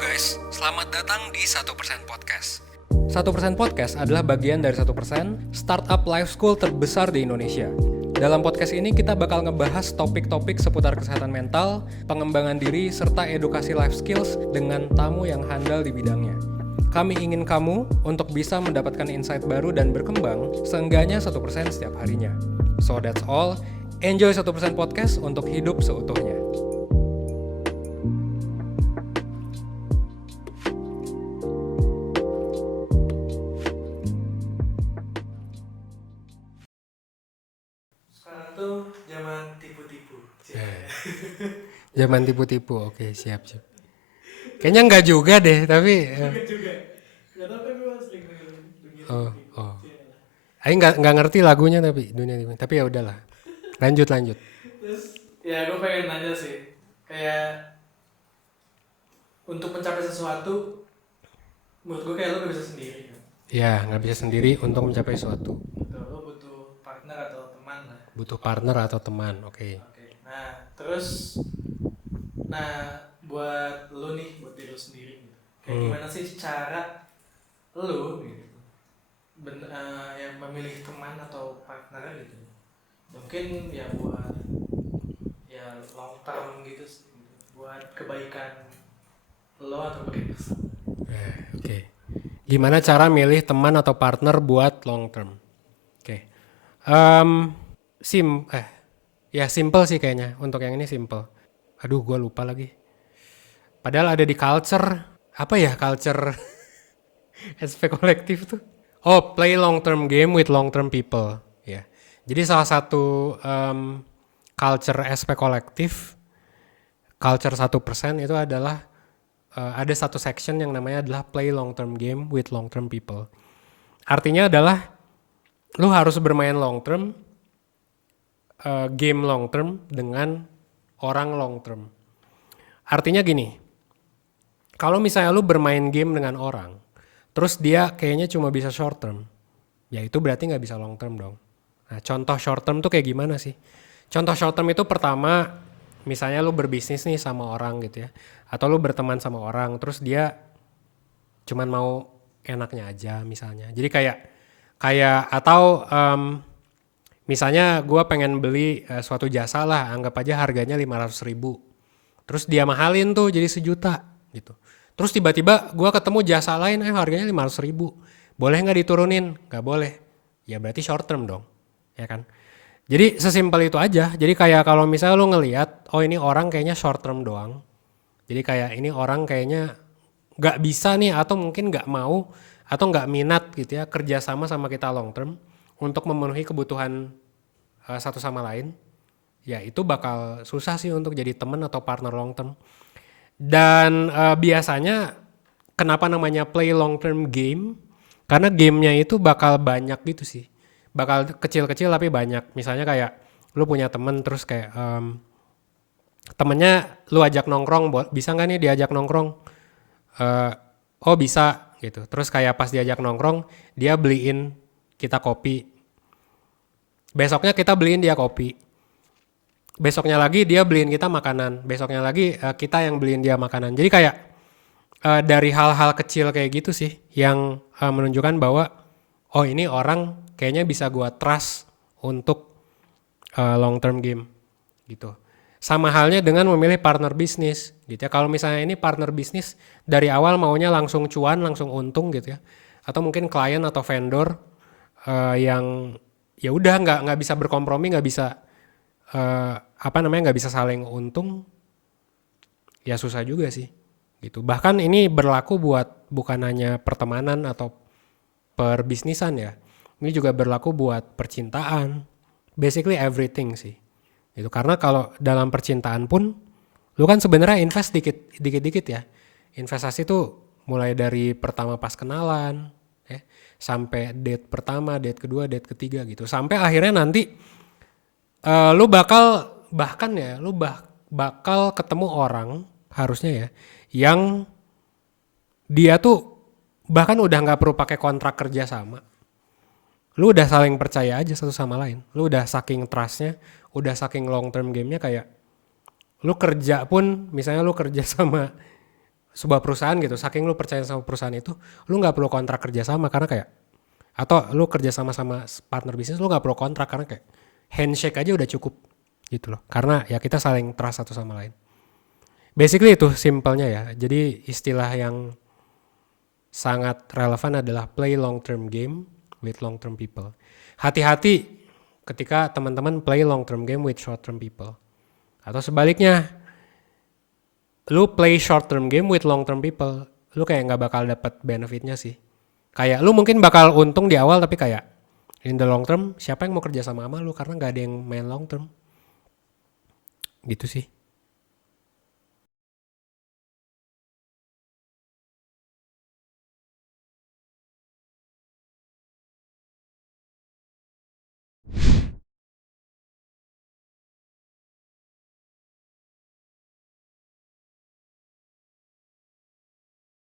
guys, selamat datang di 1% Podcast. 1% Podcast adalah bagian dari 1% startup life school terbesar di Indonesia. Dalam podcast ini kita bakal ngebahas topik-topik seputar kesehatan mental, pengembangan diri, serta edukasi life skills dengan tamu yang handal di bidangnya. Kami ingin kamu untuk bisa mendapatkan insight baru dan berkembang seenggaknya 1% setiap harinya. So that's all, enjoy 1% Podcast untuk hidup seutuhnya. Zaman tipu-tipu. Zaman tipu-tipu, oke siap. Kayaknya enggak juga deh, tapi Enggak juga. Enggak tahu tapi gue sering dengerin tipu-tipu. Aing nggak ngerti lagunya tapi ya udahlah. Lanjut. Terus ya gue pengen nanya sih, kayak untuk mencapai sesuatu, menurut gue kayak lo gak bisa sendiri kan? Ya nggak bisa sendiri untuk mencapai sesuatu. Tuh, lo butuh partner atau teman lah. Butuh partner atau teman, oke. Nah terus, buat lo nih, buat diri lo sendiri gitu. Kayak gimana sih cara lo gitu yang memilih teman atau partner gitu, mungkin ya buat ya long term gitu, buat kebaikan lo atau bagaimana? Oke. Gimana cara milih teman atau partner buat long term? Oke. Simple sih kayaknya. Untuk yang ini simple. Aduh, gue lupa lagi. Padahal ada di culture. Apa ya culture SP kolektif tuh? Oh, play long term game with long term people. Ya. Jadi salah satu culture SP kolektif, culture 1% itu adalah ada satu section yang namanya adalah play long term game with long term people. Artinya adalah lu harus bermain long term, game long term dengan orang long term. Artinya gini, kalau misalnya lu bermain game dengan orang, terus dia kayaknya cuma bisa short term, ya itu berarti nggak bisa long term dong. Nah, contoh short term tuh kayak gimana sih? Contoh short term itu pertama, misalnya lu berbisnis nih sama orang gitu ya, atau lu berteman sama orang, terus dia cuman mau enaknya aja misalnya. Jadi kayak atau misalnya gue pengen beli suatu jasa lah, anggap aja harganya 500.000, terus dia mahalin tuh jadi 1 juta gitu. Terus tiba-tiba gue ketemu jasa lain, harganya 500.000, boleh nggak diturunin? Nggak boleh. Ya berarti short term dong, ya kan? Jadi sesimpel itu aja. Jadi kayak kalau misalnya lu ngelihat, oh ini orang kayaknya short term doang. Jadi kayak ini orang kayaknya nggak bisa nih, atau mungkin nggak mau, atau nggak minat gitu ya kerja sama kita long term untuk memenuhi kebutuhan satu sama lain. Ya itu bakal susah sih untuk jadi teman atau partner long term. Dan biasanya kenapa namanya play long term game? Karena gamenya itu bakal banyak gitu sih. Bakal kecil-kecil tapi banyak. Misalnya kayak lu punya temen terus kayak temennya lu ajak nongkrong, bisa nggak nih diajak nongkrong? Oh bisa gitu. Terus kayak pas diajak nongkrong dia beliin kita kopi. Besoknya kita beliin dia kopi. Besoknya lagi dia beliin kita makanan. Besoknya lagi kita yang beliin dia makanan. Jadi kayak dari hal-hal kecil kayak gitu sih yang menunjukkan bahwa oh ini orang kayaknya bisa gua trust untuk long term game gitu. Sama halnya dengan memilih partner bisnis gitu ya. Kalau misalnya ini partner bisnis dari awal maunya langsung cuan, langsung untung gitu ya. Atau mungkin klien atau vendor yang ya udah nggak bisa berkompromi, nggak bisa nggak bisa saling untung, ya susah juga sih gitu. Bahkan ini berlaku buat bukan hanya pertemanan atau perbisnisan ya. Ini juga berlaku buat percintaan. Basically everything sih. Gitu. Karena kalau dalam percintaan pun lu kan sebenarnya invest dikit-dikit ya. Investasi tuh mulai dari pertama pas kenalan ya, sampai date pertama, date kedua, date ketiga gitu. Sampai akhirnya nanti lu bakal ketemu orang harusnya ya yang dia tuh bahkan udah nggak perlu pakai kontrak kerja sama. Lu udah saling percaya aja satu sama lain. Lu udah saking trustnya, udah saking long term game-nya, kayak lu kerja pun misalnya lu kerja sama sebuah perusahaan gitu, saking lu percaya sama perusahaan itu, lu nggak perlu kontrak kerja sama karena kayak, atau lu kerja sama partner bisnis, lu nggak perlu kontrak karena kayak handshake aja udah cukup gitu loh. Karena ya kita saling trust satu sama lain. Basically itu simpelnya ya. Jadi istilah yang sangat relevan adalah play long term game with long term people. Hati-hati ketika teman-teman play long term game with short term people. Atau sebaliknya, lu play short term game with long term people, lu kayak nggak bakal dapat benefitnya sih. Kayak lu mungkin bakal untung di awal tapi kayak in the long term siapa yang mau kerja sama lu karena nggak ada yang main long term. Gitu sih.